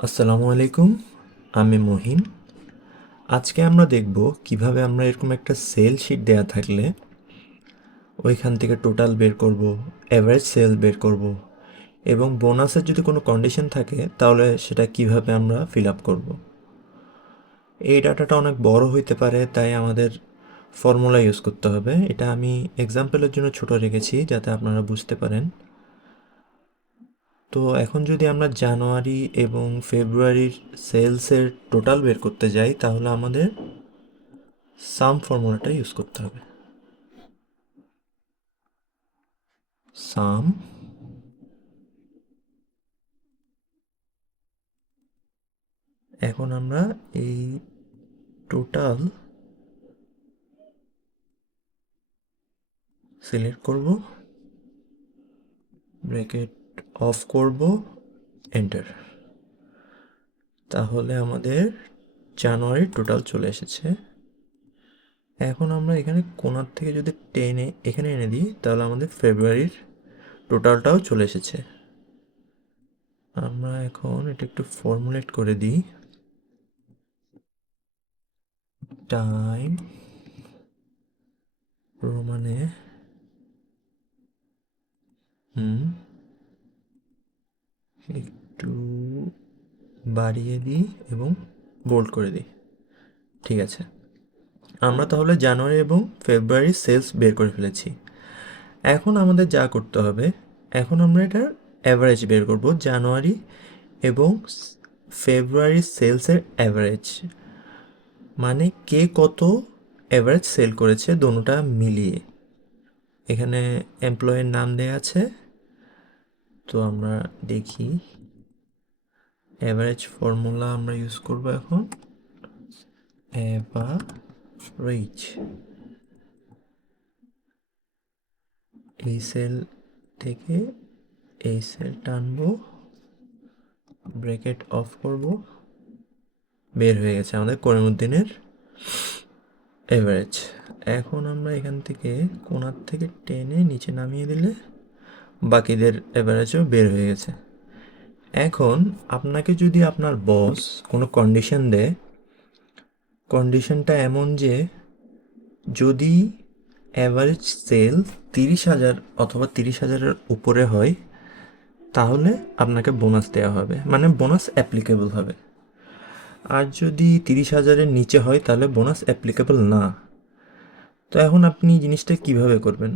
আসসালামু আলাইকুম, আমি মহিন। আজকে আমরা দেখব কিভাবে আমরা এরকম একটা সেল শিট দেয়া থাকলে ওইখান থেকে টোটাল বের করব, এভারেজ সেল বের করব এবং বোনাসের যদি কোনো কন্ডিশন থাকে তাহলে সেটা কিভাবে আমরা ফিল আপ করব। এই ডাটাটা অনেক বড় হইতে পারে, তাই আমাদের ফর্মুলা ইউজ করতে হবে। এটা আমি এক্সাম্পলের জন্য ছোট রেখেছি যাতে আপনারা বুঝতে পারেন। তো এখন যদি আমরা জানুয়ারি এবং ফেব্রুয়ারির সেলসের টোটাল বের করতে যাই তাহলে আমাদের সাম ফর্মুলাটা ইউজ করতে হবে। সাম, এখন আমরা এই টোটাল সিলেক্ট করব, ব্র্যাকেট অফ করব, এন্টার। তাহলে আমাদের জানুয়ারির টোটাল চলে এসেছে। এখন আমরা এখানে কোণার থেকে যদি টেনে এখানে এনে দিই তাহলে আমাদের ফেব্রুয়ারির টোটালটাও চলে এসেছে। আমরা এখন এটা একটু ফর্মুলেট করে দিই। টাইম রোমানে একটু বাড়িয়ে দিই এবং বোল্ড করে দিই। ঠিক আছে, আমরা তাহলে জানুয়ারি এবং ফেব্রুয়ারি সেলস বের করে ফেলেছি। এখন আমাদের যা করতে হবে, এখন আমরা এটার অ্যাভারেজ বের করব, জানুয়ারি এবং ফেব্রুয়ারি সেলসের অ্যাভারেজ, মানে কে কত অ্যাভারেজ সেল করেছে দোনোটা মিলিয়ে। এখানে এমপ্লয়ের নাম দেয়া আছে, তো আমরা দেখি অ্যাভারেজ ফর্মুলা আমরা ইউজ করব এখন। অ্যাভারেজ, এই সেল থেকে এই সেল টানবো, ব্র্যাকেট অফ করব, বের হয়ে গেছে আমাদের করিমউদ্দিনের এভারেজ। এখন আমরা এখান থেকে কোণার থেকে টেনে নিচে নামিয়ে দিলে বাকিদের এভারেজও বের হয়ে গেছে। এখন আপনাকে যদি আপনার বস কোনো কন্ডিশন দেয়, কন্ডিশনটা এমন যে যদি অ্যাভারেজ সেল 30,000 অথবা 30,000-এর উপরে হয় তাহলে আপনাকে বোনাস দেওয়া হবে, মানে বোনাস অ্যাপ্লিকেবল হবে। আর যদি 30,000-এর নিচে হয় তাহলে বোনাস অ্যাপ্লিকেবল না। তো এখন আপনি জিনিসটা কিভাবে করবেন?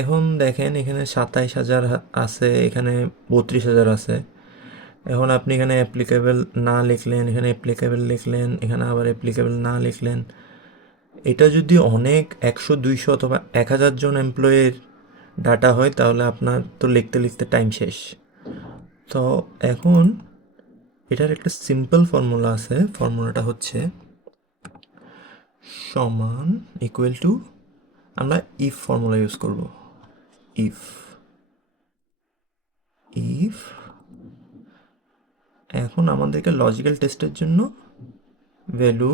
এখন দেখেন এখানে 27,000 আছে, এখানে 32,000 আছে। এখন আপনি এখানে অ্যাপ্লিকেবল না লিখলেন, এখানে অ্যাপ্লিকেবল লিখলেন, এখানে আবার অ্যাপ্লিকেবল না লিখলেন। এটা যদি অনেক 100, 200 অথবা 1,000 জন এমপ্লয়ের ডাটা হয় তাহলে আপনার তো লিখতে লিখতে টাইম শেষ। তো এখন এটার একটা সিম্পল ফর্মুলা আছে, ফর্মুলাটা হচ্ছে সমান ইকুয়াল টু, আমরা ইফ ফর্মুলা ইউজ করব। ইফ ইফ এখন আমাদেরকে লজিক্যাল টেস্টের জন্য ভ্যালু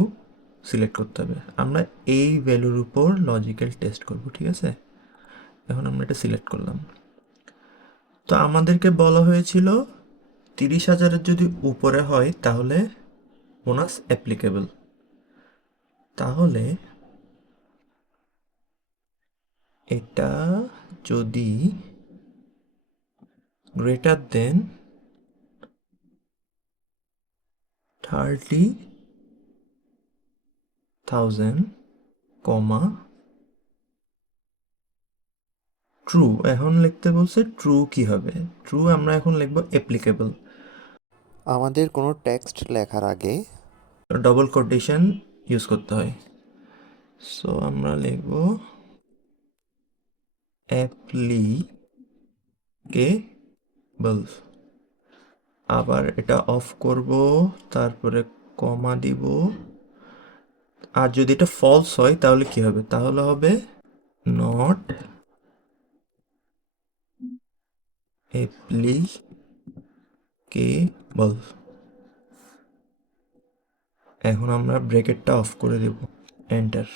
সিলেক্ট করতে হবে। আমরা এই ভ্যালুর উপর লজিক্যাল টেস্ট করব, ঠিক আছে? এখন আমরা এটা সিলেক্ট করলাম। তো আমাদেরকে বলা হয়েছিল 30,000-এর যদি উপরে হয় তাহলে বোনাস অ্যাপ্লিকেবল। তাহলে এটা যদি গ্রেটার দেন 30,000, ট্রু, এখন লিখতে বলছে ট্রু কি হবে? ট্রু আমরা এখন লিখব অ্যাপ্লিকেবল। আমাদের কোনো টেক্সট লেখার আগে ডবল কোটেশন ইউজ করতে হয়। সো আমরা লিখব অ্যাপ্লিকেবল, আবার এটা অফ করব, তারপরে কমা দিব। আর যদি এটা ফলস হয় তাহলে কি হবে? তাহলে হবে নট অ্যাপ্লিকেবল। এখন আমরা ব্র্যাকেটটা অফ করে দেব, এন্টার।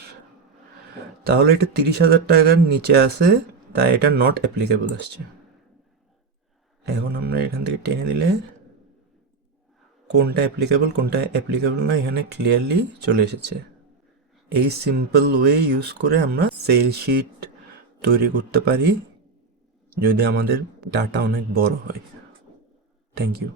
তাহলে এটা 30,000 টাকার নিচে আছে, তাই এটা নট অ্যাপ্লিকেবল আসছে। এখন আমরা এখান থেকে টেনে দিলে কোনটা অ্যাপ্লিকেবল না এখানে ক্লিয়ারলি চলে এসেছে। এই সিম্পল ওয়ে ইউজ করে আমরা সেল শিট তৈরি করতে পারি যদি আমাদের ডাটা অনেক বড় হয়। Thank you.